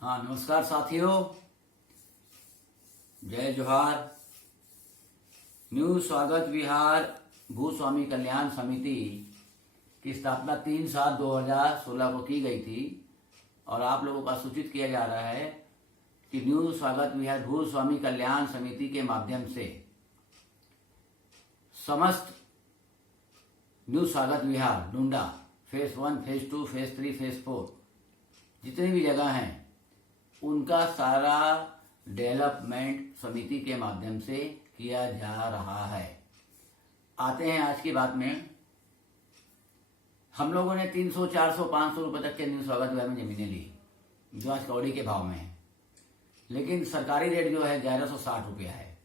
हाँ, नमस्कार साथियों। जय जोहार। न्यू स्वागत विहार भूस्वामी कल्याण समिति की स्थापना 3/7/2016 को की गई थी और आप लोगों का सूचित किया जा रहा है कि न्यू स्वागत विहार भूस्वामी कल्याण समिति के माध्यम से समस्त न्यू स्वागत विहार डुंडा फेज 1, फेज 2, फेज 3, फेज 4 जितनी भी जगह हैं उनका सारा डेवलपमेंट समिति के माध्यम से किया जा रहा है। आते हैं आज की बात में। हम लोगों ने 300, 400, 500 रुपए तक के न्यू स्वागत विहार में जमीनें ली जो आज कौड़ी के भाव में है, लेकिन सरकारी रेट जो है 1160 रुपया है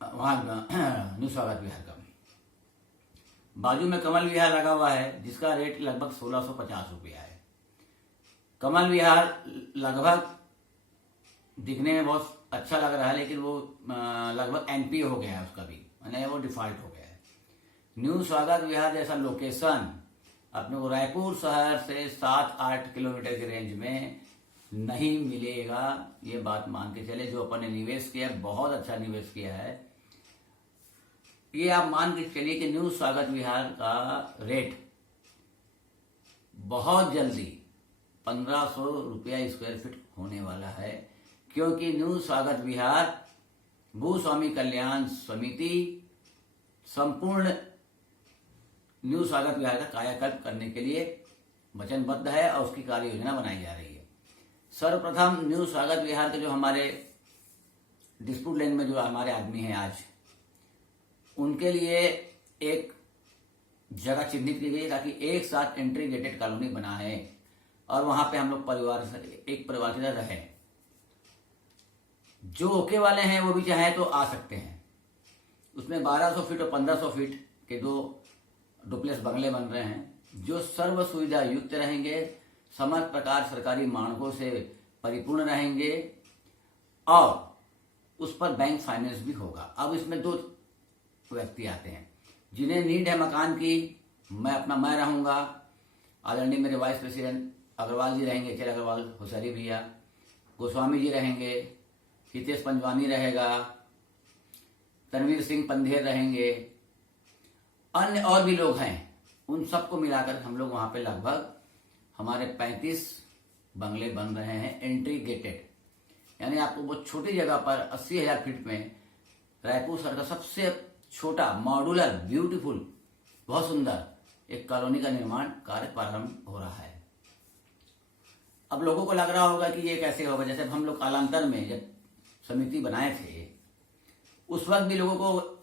वहां न्यू स्वागत विहार का। बाजू में कमल विहार लगा हुआ है जिसका रेट लगभग 1650 रुपया है। कमल विहार लगभग दिखने में बहुत अच्छा लग रहा है, लेकिन वो लगभग एनपी हो गया है उसका भी, यानी वो डिफॉल्ट हो गया है। न्यू स्वागत विहार जैसा लोकेशन अपने को रायपुर शहर से 7-8 किलोमीटर के रेंज में नहीं मिलेगा। ये बात मान के चले, जो अपन ने निवेश किया है बहुत अच्छा निवेश किया है। ये आप मान के चलिए कि न्यू स्वागत विहार का रेट बहुत जल्दी 1500 रुपया स्क्वायर फीट होने वाला है, क्योंकि न्यू स्वागत विहार भूस्वामी कल्याण समिति संपूर्ण न्यू स्वागत विहार का कायाकल्प करने के लिए वचनबद्ध है और उसकी कार्य योजना बनाई जा रही है। सर्वप्रथम न्यू स्वागत विहार के जो हमारे डिस्प्यूट लैंड में जो हमारे आदमी हैं आज, उनके लिए एक जगह चिन्हित की गई ताकि एक साथ एंट्री गेटेड कॉलोनी बनाए और वहां पे हम लोग परिवार से एक परिवार की तरह रहें। जो ओके वाले हैं वो भी चाहे तो आ सकते हैं। उसमें 1200 फीट और 1500 फीट के 2 डुप्लेक्स बंगले बन रहे हैं जो सर्व सुविधा युक्त रहेंगे, समस्त प्रकार सरकारी मानकों से परिपूर्ण रहेंगे और उस पर बैंक फाइनेंस भी होगा। अब इसमें 2 व्यक्ति आते हैं जिन्हें नीड है मकान की। मैं रहूंगा, आदरणीय मेरे वाइस प्रेसिडेंट अग्रवाल जी रहेंगे, चल अग्रवाल होशियारी भैया, गोस्वामी जी रहेंगे, हितेश पंजवानी रहेगा, तनवीर सिंह पंधेर रहेंगे, अन्य और भी लोग हैं। उन सबको मिलाकर हम लोग वहां पे लगभग हमारे 35 बंगले बन रहे हैं एंट्री गेटेड, यानी आपको बहुत छोटी जगह पर 80,000 फीट में रायपुर शहर का सबसे छोटा मॉड्यूलर ब्यूटीफुल बहुत सुंदर एक कॉलोनी का निर्माण कार्य प्रारंभ हो रहा है। अब लोगों को लग रहा होगा कि ये कैसे होगा। जैसे हम लोग कालांतर में जब समिति बनाए थे उस वक्त भी लोगों को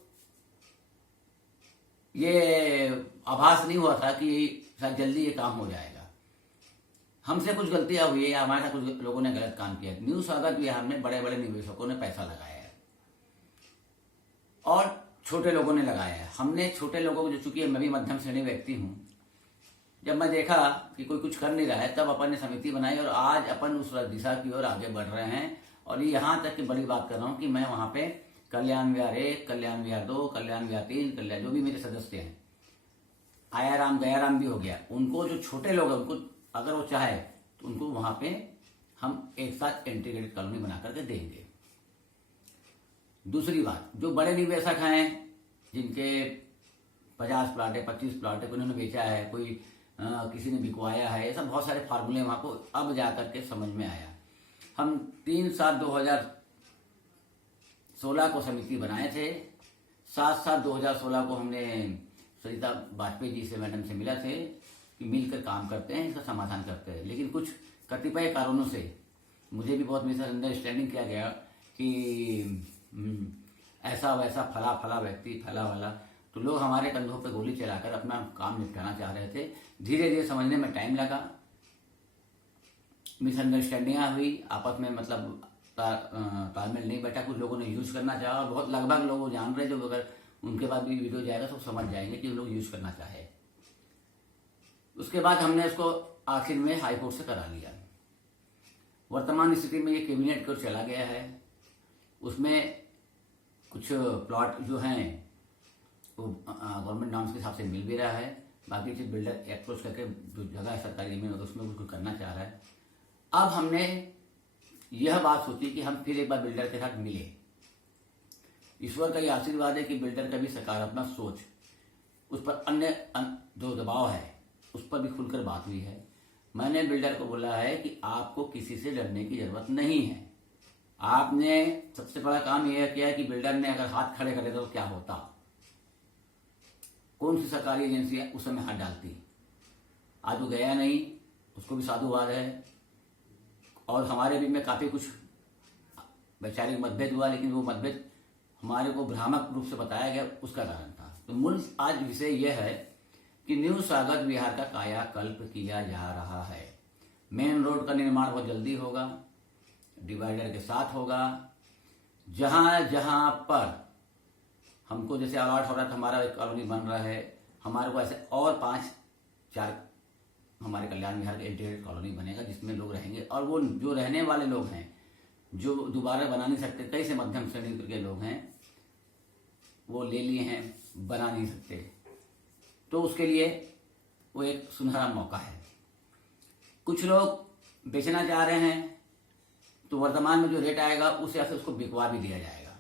ये आभास नहीं हुआ था कि शायद जल्दी ये काम हो जाएगा। हमसे कुछ गलतियां हुई है, हमारे साथ कुछ लोगों ने गलत काम किया। न्यू स्वागत विहार में बड़े बड़े निवेशकों ने पैसा लगाया है और छोटे लोगों ने लगाया है। हमने छोटे लोगों को, जो चूंकि मैं भी मध्यम श्रेणी व्यक्ति हूं, जब मैं देखा कि कोई कुछ कर नहीं रहा है तब अपन ने समिति बनाई और आज अपन उस दिशा की ओर आगे बढ़ रहे हैं। और ये यहाँ तक कि बड़ी बात कर रहा हूँ कि मैं वहां पे कल्याण विहार 1, कल्याण विहार 2, कल्याण विहार 3, कल्याण जो भी मेरे सदस्य हैं, आयाराम गयाराम भी हो गया, उनको जो छोटे लोग हैं उनको अगर वो चाहे तो उनको वहां पे हम एक साथ इंटीग्रेटेड कॉलोनी बना करके देंगे। दूसरी बात, जो बड़े निवेशक हैं जिनके 50 प्लाट है, 25 प्लाट है, उन्होंने बेचा है, कोई किसी ने बिकवाया है, ये सब बहुत सारे फार्मूले वहां को अब जाकर के समझ में आया। हम 3/7/2016 को समिति बनाए थे। 7/7/2016 को हमने सरिता वाजपेयी जी से, मैडम से मिला थे कि मिलकर काम करते हैं, इसका समाधान करते हैं। लेकिन कुछ कतिपय कारणों से मुझे भी बहुत मिसअंडरस्टैंडिंग किया गया कि ऐसा वैसा फला व्यक्ति फला वाला, तो लोग हमारे कंधों पे गोली चलाकर अपना काम निपटाना चाह रहे थे। धीरे धीरे समझने में टाइम लगा, मिसअंडरस्टैंडिंग हुई, आपस में मतलब तालमेल नहीं बैठा। कुछ लोगों ने यूज करना चाहा और बहुत लगभग लोग जान रहे, जो अगर उनके बाद भी वीडियो जाएगा तो समझ जाएंगे कि लोग यूज करना चाहे। उसके बाद हमने इसको आखिर में हाईकोर्ट से करा लिया। वर्तमान स्थिति में ये कैबिनेट की ओर चला गया है। उसमें कुछ प्लॉट जो हैं वो गवर्नमेंट नॉर्म्स के हिसाब से मिल भी रहा है, बाकी चीज बिल्डर अप्रोच करके जो जगह है सरकारी जमीन उसमें कुछ करना चाह रहा है। अब हमने यह बात सोची कि हम फिर एक बार बिल्डर के साथ मिले। ईश्वर का ये आशीर्वाद है कि बिल्डर का भी सकारात्मक सोच, उस पर अन्य जो दबाव है उस पर भी खुलकर बात हुई है। मैंने बिल्डर को बोला है कि आपको किसी से डरने की जरूरत नहीं है। आपने सबसे बड़ा काम यह किया कि बिल्डर ने अगर हाथ खड़े कर देता तो क्या होता, कौन सी सरकारी एजेंसी उस समय हाथ डालती। आज वो गया नहीं, उसको भी साधुवाद है। और हमारे बीच में काफी कुछ वैचारिक मतभेद हुआ, लेकिन वो मतभेद हमारे को भ्रामक रूप से बताया गया, उसका कारण था। तो मूल आज विषय यह है कि न्यू स्वागत विहार का कायाकल्प किया जा रहा है। मेन रोड का निर्माण बहुत जल्दी होगा, डिवाइडर के साथ होगा। जहां जहां पर हमको जैसे अलॉट हो रहा था, हमारा एक कॉलोनी बन रहा है, हमारे को ऐसे और 5-4 हमारे कल्याण विहार के इंटीग्रेटेड कॉलोनी बनेगा जिसमें लोग रहेंगे। और वो जो रहने वाले लोग हैं, जो दोबारा बना नहीं सकते, कई से मध्यम श्रेणी के लोग हैं, वो ले लिए हैं, बना नहीं सकते, तो उसके लिए वो एक सुनहरा मौका है। कुछ लोग बेचना चाह रहे हैं, तो वर्तमान में जो रेट आएगा उस हिसाब से उसको बिकवा भी दिया जाएगा।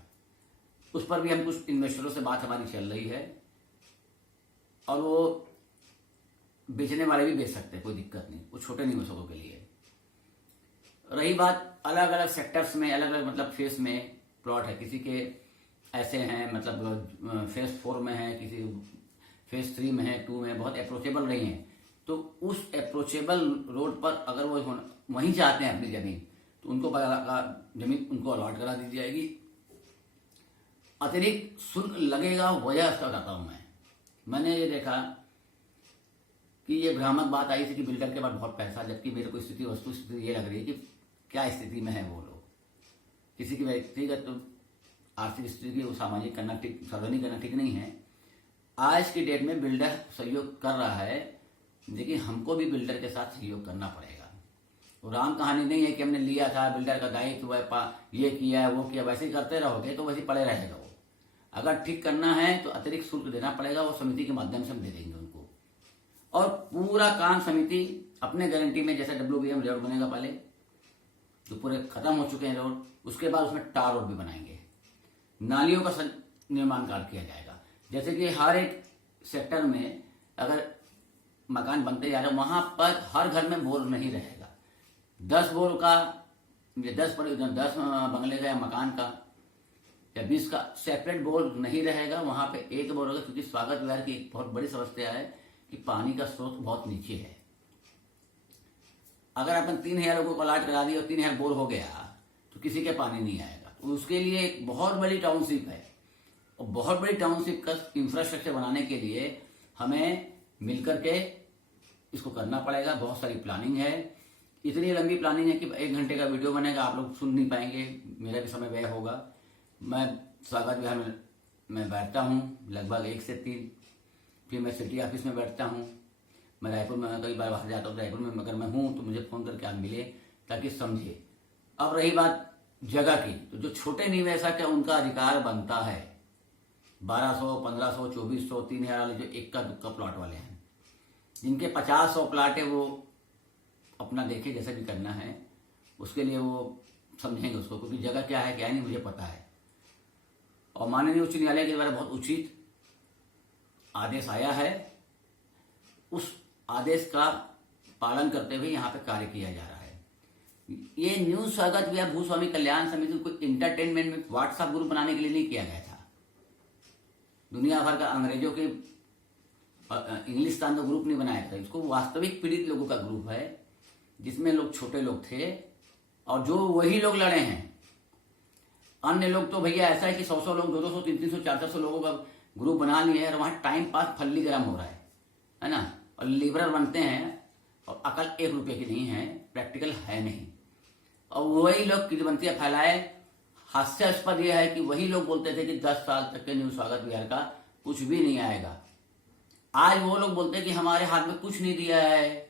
उस पर भी हम कुछ इन्वेस्टरों से बात हमारी चल रही है, और वो बेचने वाले भी बेच सकते हैं, कोई दिक्कत नहीं, वो छोटे निवेशकों के लिए। रही बात अलग अलग सेक्टर्स में, अलग अलग मतलब फेस में प्लॉट है, किसी के ऐसे हैं मतलब फेस 4 में है, किसी फेस 3 में है, 2 में, बहुत अप्रोचेबल रही हैं। तो उस अप्रोचेबल रोड पर अगर वो वहीं चाहते हैं अपनी जमीन, तो उनको जमीन उनको अलॉट करा दी जाएगी। अतिरिक्त शुल्क लगेगा, वजह इसका बताता हूं मैंने ये देखा कि ये भ्रामक बात आई थी कि बिल्डर के पास बहुत पैसा, जबकि मेरे को स्थिति वस्तु स्थिति ये लग रही है कि क्या स्थिति में है वो लोग। किसी की व्यक्तिगत तो आर्थिक स्थिति को सामाजिक करना ठीक, सार्वजनिक करना ठीक नहीं है। आज की डेट में बिल्डर सहयोग कर रहा है, लेकिन हमको भी बिल्डर के साथ सहयोग करना पड़ेगा। वो राम कहानी नहीं है कि हमने लिया था, बिल्डर का दायित्व है, ये किया है, वो किया, वैसे ही करते रहोगे तो वैसे पड़े रहेगा वो। अगर ठीक करना है तो अतिरिक्त शुल्क देना पड़ेगा, वो समिति के माध्यम से हम दे देंगे उनको। और पूरा काम समिति अपने गारंटी में, जैसे WBM रोड बनेगा पहले, जो पूरे खत्म हो चुके हैं रोड, उसके बाद उसमें टार रोड भी बनाएंगे, नालियों का निर्माण कार्य किया जाएगा। जैसे कि हर एक सेक्टर में अगर मकान बनते जा रहे हैं, वहां पर हर घर में बोर नहीं रहेगा। 10 बोर का, 10 बंगले का या मकान का या 20 का सेपरेट बोर नहीं रहेगा, वहां पे एक बोर होगा। क्योंकि स्वागत विहार की एक बहुत बड़ी समस्या है कि पानी का स्रोत बहुत नीचे है। अगर अपन 3000 लोगों को अलॉट करा दिया और 3000 बोर हो गया तो किसी के पानी नहीं आएगा। तो उसके लिए एक बहुत बड़ी टाउनशिप है, और बहुत बड़ी टाउनशिप का इंफ्रास्ट्रक्चर बनाने के लिए हमें मिलकर के इसको करना पड़ेगा। बहुत सारी प्लानिंग है, इतनी लंबी प्लानिंग है कि 1 घंटे का वीडियो बनेगा, आप लोग सुन नहीं पाएंगे, मेरा भी समय व्यय होगा। मैं स्वागत विहार में मैं बैठता हूँ लगभग 1 से 3, फिर मैं सिटी ऑफिस में बैठता हूँ। मैं रायपुर में कई बार बाहर जाता हूँ, रायपुर में अगर मैं हूँ तो मुझे फोन करके आप मिले ताकि समझे। अब रही बात जगह की, तो जो छोटे निवेशक है उनका अधिकार बनता है। 1200, 1500, 2400, 3000 वाले जो इक्का दुक्का प्लॉट वाले हैं, जिनके 50-100 प्लाट है, वो अपना देखे जैसा भी करना है, उसके लिए वो समझेंगे उसको, क्योंकि जगह क्या है क्या नहीं मुझे पता है। और माननीय उच्च न्यायालय के द्वारा बहुत उचित आदेश आया है, उस आदेश का पालन करते हुए यहाँ पे कार्य किया जा रहा है। ये न्यू स्वागत विहार भूस्वामी कल्याण समिति को इंटरटेनमेंट में व्हाट्सएप ग्रुप बनाने के लिए नहीं किया गया था। दुनिया भर का अंग्रेजों के इंग्लिस्तान का ग्रुप नहीं बनाया था। इसको वास्तविक पीड़ित लोगों का ग्रुप है, जिसमें लोग छोटे लोग थे और जो वही लोग लड़े हैं। अन्य लोग तो भैया ऐसा है कि 100 लोग, 200, 300, 400 लोगों का ग्रुप बना लिए है और वहां टाइम पास फल्ली गर्म हो रहा है ना। और लिबरल बनते हैं और अकल 1 रुपए की नहीं है, प्रैक्टिकल है नहीं। और वही लोग किदवंतियां फैलाए। हास्यास्पद यह है कि वही लोग बोलते थे कि 10 साल तक के न्यू स्वागत विहार का कुछ भी नहीं आएगा। आज वो लोग बोलते हैं कि हमारे हाथ में कुछ नहीं दिया है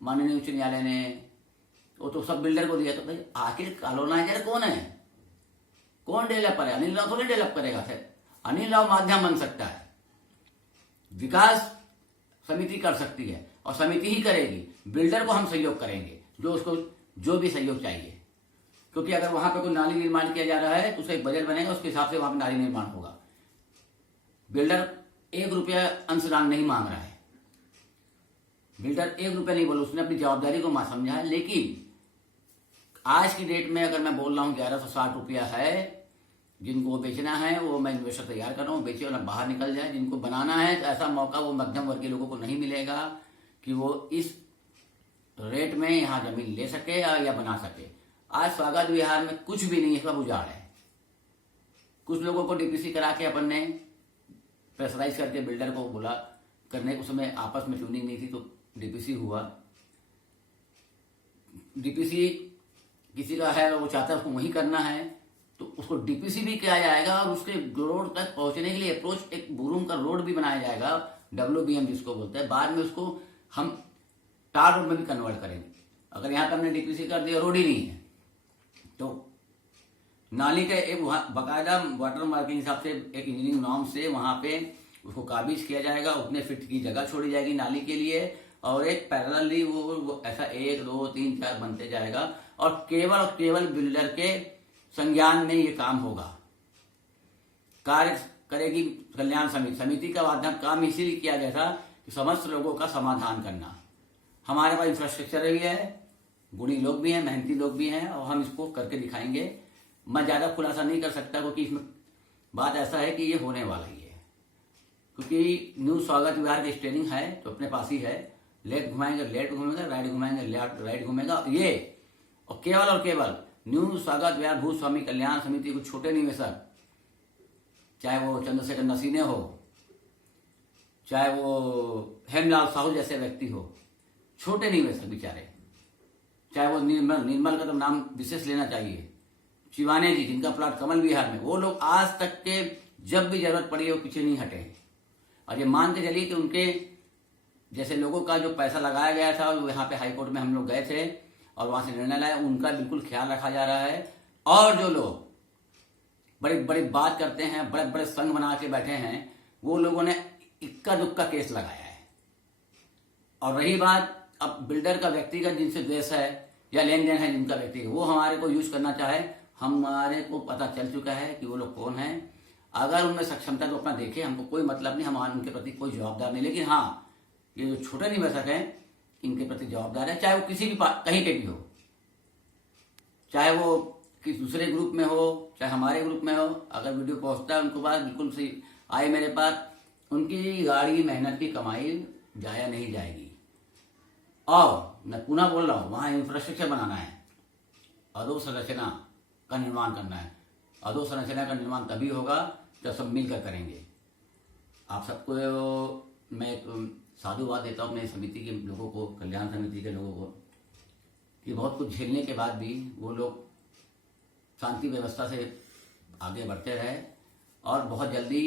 माननीय उच्च न्यायालय ने, वो तो सब बिल्डर को दिया। तो भाई आखिर कॉलोनाइजर कौन है, कौन डेवलपर है? अनिल राव थोड़ी डेवलप करेगा। फिर अनिल राव माध्यम बन सकता है, विकास समिति कर सकती है और समिति ही करेगी। बिल्डर को हम सहयोग करेंगे, जो उसको जो भी सहयोग चाहिए, क्योंकि अगर वहां पे कोई नाली निर्माण किया जा रहा है तो उसका एक बजट बनेगा, उसके हिसाब से वहां पे नाली निर्माण होगा। बिल्डर 1 रुपया अंशदान नहीं मांग रहा है, बिल्डर 1 रुपया नहीं बोला, उसने अपनी जवाबदारी को समझा है। लेकिन आज की डेट में अगर मैं बोल रहा हूँ 1160 रुपया है, जिनको बेचना है वो मैं इन्वेस्टर तैयार कर रहा हूँ, बेचे और बाहर निकल जाए। जिनको बनाना है तो ऐसा मौका वो मध्यम वर्ग के लोगों को नहीं मिलेगा कि वो इस रेट में यहाँ जमीन ले सके या बना सके। आज स्वागत विहार में कुछ भी नहीं है, सब उजाड़ है। कुछ लोगों को डीपीसी करा के अपन ने प्रेशराइज करके बिल्डर को बोला करने, उस समय आपस में ट्यूनिंग नहीं थी तो डीपीसी हुआ। डीपीसी किसी का है वो चाहता है उसको वही करना है तो उसको डीपीसी भी किया जाएगा और उसके रोड तक पहुंचने के लिए अप्रोच एक बुरूम का रोड भी बनाया जाएगा, WBM जिसको बोलते हैं। बाद में उसको हम टार रोड में भी कन्वर्ट करेंगे। अगर यहाँ पर हमने डीपीसी कर दिया, रोड ही नहीं है, तो नाली का एक बाकायदा वाटर मार्क के हिसाब से एक इंजीनियरिंग नॉर्म से वहां पे उसको काबिज किया जाएगा, उतने फीट की जगह छोड़ी जाएगी नाली के लिए, और एक पैरेलली वो ऐसा 1 2 3 4 बनते जाएगा। और केवल बिल्डर के संज्ञान में ये काम होगा। कार्य करेगी कल्याण समिति का माध्यम काम इसीलिए किया गया था कि समस्त लोगों का समाधान करना। हमारे पास इंफ्रास्ट्रक्चर भी है, गुणी लोग भी हैं, मेहनती लोग भी हैं, और हम इसको करके दिखाएंगे। मैं ज्यादा खुलासा नहीं कर सकता क्योंकि इसमें बात ऐसा है कि ये होने वाला ही है, क्योंकि न्यू स्वागत विहार की ट्रेनिंग है तो अपने पास ही है। लेफ्ट घुमाएंगे लेफ्ट घूमेगा, राइट घुमाएंगे राइट घूमेगा। ये और केवल न्यू स्वागत विहार भूस्वामी कल्याण समिति को छोटे निवेशक, चाहे वो चंद्रशेखर नसीने हो, चाहे वो हेमलाल साहू जैसे व्यक्ति हो, छोटे निवेशक बेचारे, चाहे वो निर्मल का तो नाम विशेष लेना चाहिए, शिवानी जी जिनका प्लॉट कमल विहार में, वो लोग आज तक के जब भी जरूरत पड़ी है वो पीछे नहीं हटे। और ये मान के चलिए कि उनके जैसे लोगों का जो पैसा लगाया गया था वो यहाँ पे हाईकोर्ट में हम लोग गए थे और वहां से निर्णय लाया, उनका बिल्कुल ख्याल रखा जा रहा है। और जो लोग बड़ी बड़ी बात करते हैं, बड़े बड़े संघ बना के बैठे हैं, वो लोगों ने इक्का दुक्का केस लगाया है। और रही बात अब बिल्डर का व्यक्तिगत जिनसे द्वेष है या लेन देन है जिनका व्यक्तिगत, वो हमारे को यूज करना चाहे, हमारे को पता चल चुका है कि वो लोग कौन हैं। अगर उनमें सक्षमता तो अपना देखे, हमको कोई मतलब नहीं, हम उनके प्रति कोई जवाबदार नहीं। लेकिन हाँ, ये जो छोटे निवेशक हैं इनके प्रति जवाबदार है, चाहे वो किसी भी कहीं पे भी हो, चाहे वो किसी दूसरे ग्रुप में हो, चाहे हमारे ग्रुप में हो। अगर वीडियो पहुंचता है उनको पास बिल्कुल सही आए मेरे पास, उनकी गाड़ी मेहनत की कमाई जाया नहीं जाएगी। और मैं पुनः बोल रहा हूं, वहां इंफ्रास्ट्रक्चर बनाना है, अधोसंरचना का निर्माण करना है। अधोसंरचना का निर्माण तभी होगा जब सब मिलकर करेंगे। आप सबको मैं एक साधुवाद देता हूँ अपने समिति के लोगों को, कल्याण समिति के लोगों को, कि बहुत कुछ झेलने के बाद भी वो लोग शांति व्यवस्था से आगे बढ़ते रहे। और बहुत जल्दी,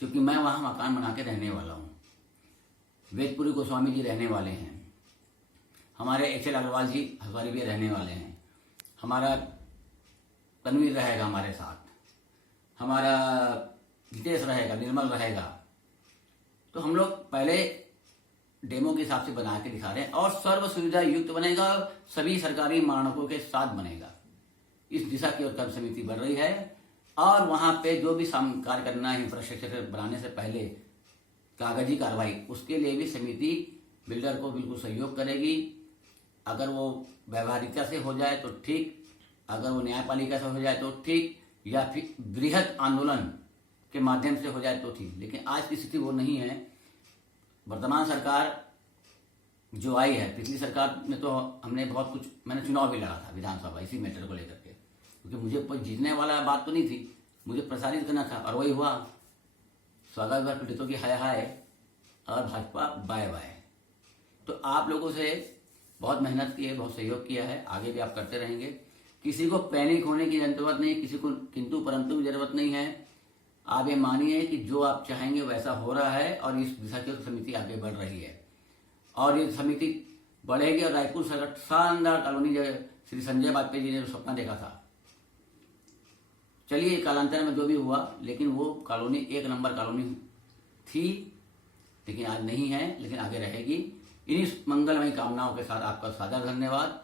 क्योंकि मैं वहाँ मकान बना के रहने वाला हूँ, वेदपुरी गोस्वामी जी रहने वाले हैं, हमारे HL अग्रवाल जी हमारे भी रहने वाले हैं, हमारा तनवीर रहेगा हमारे साथ, हमारा हितेश रहेगा, निर्मल रहेगा। तो हम लोग पहले डेमो के हिसाब से बना के दिखा रहे हैं और सर्व सुविधा युक्त बनेगा, सभी सरकारी मानकों के साथ बनेगा। इस दिशा की ओर कर्म समिति बढ़ रही है। और वहां पे जो भी कार्य करना है इंफ्रास्ट्रक्चर बनाने से पहले कागजी कार्रवाई, उसके लिए भी समिति बिल्डर को बिल्कुल सहयोग करेगी। अगर वो व्यवहारिकता से हो जाए तो ठीक, अगर वो न्यायपालिका से हो जाए तो ठीक, या फिर बृहद आंदोलन के माध्यम से हो जाए तो ठीक। लेकिन आज की स्थिति वो नहीं है। वर्तमान सरकार जो आई है, पिछली सरकार में तो हमने बहुत कुछ, मैंने चुनाव भी लड़ा था विधानसभा इसी मैटर को लेकर के, क्योंकि मुझे जीतने वाला बात तो नहीं थी, मुझे प्रसारित करना था। और वही हुआ, स्वागत विहार पीड़ितों की हाय हाय और भाजपा बाय बाय। तो आप लोगों से बहुत मेहनत की है, बहुत सहयोग किया है, आगे भी आप करते रहेंगे। किसी को पैनिक होने की जरूरत नहीं, किसी को किंतु परंतु की जरूरत नहीं है। आप ये मानिए कि जो आप चाहेंगे वैसा हो रहा है और इस दिशा की समिति आगे बढ़ रही है और ये समिति बढ़ेगी। और रायपुर शानदार कॉलोनी जो श्री संजय वाजपेयी जी ने सपना देखा था, चलिए कालांतर में जो भी हुआ, लेकिन वो कॉलोनी 1 नंबर कॉलोनी थी, लेकिन आज नहीं है, लेकिन आगे रहेगी। इन्हीं मंगलमयी कामनाओं के साथ आपका सादर धन्यवाद।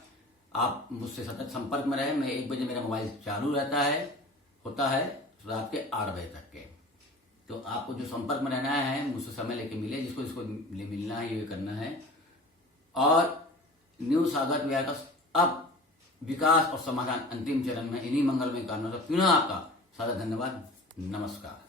आप मुझसे सतत संपर्क में रहे। मैं 1 बजे मेरा मोबाइल चालू होता है रात के 8 बजे तक के। तो आपको जो संपर्क में रहना है मुझसे समय लेके मिले, जिसको मिलना है ये करना है। और न्यू सागर विहार का अब विकास और समाधान अंतिम चरण में इन्हीं मंगलमय कारणों से पुनः आपका सादर धन्यवाद। नमस्कार।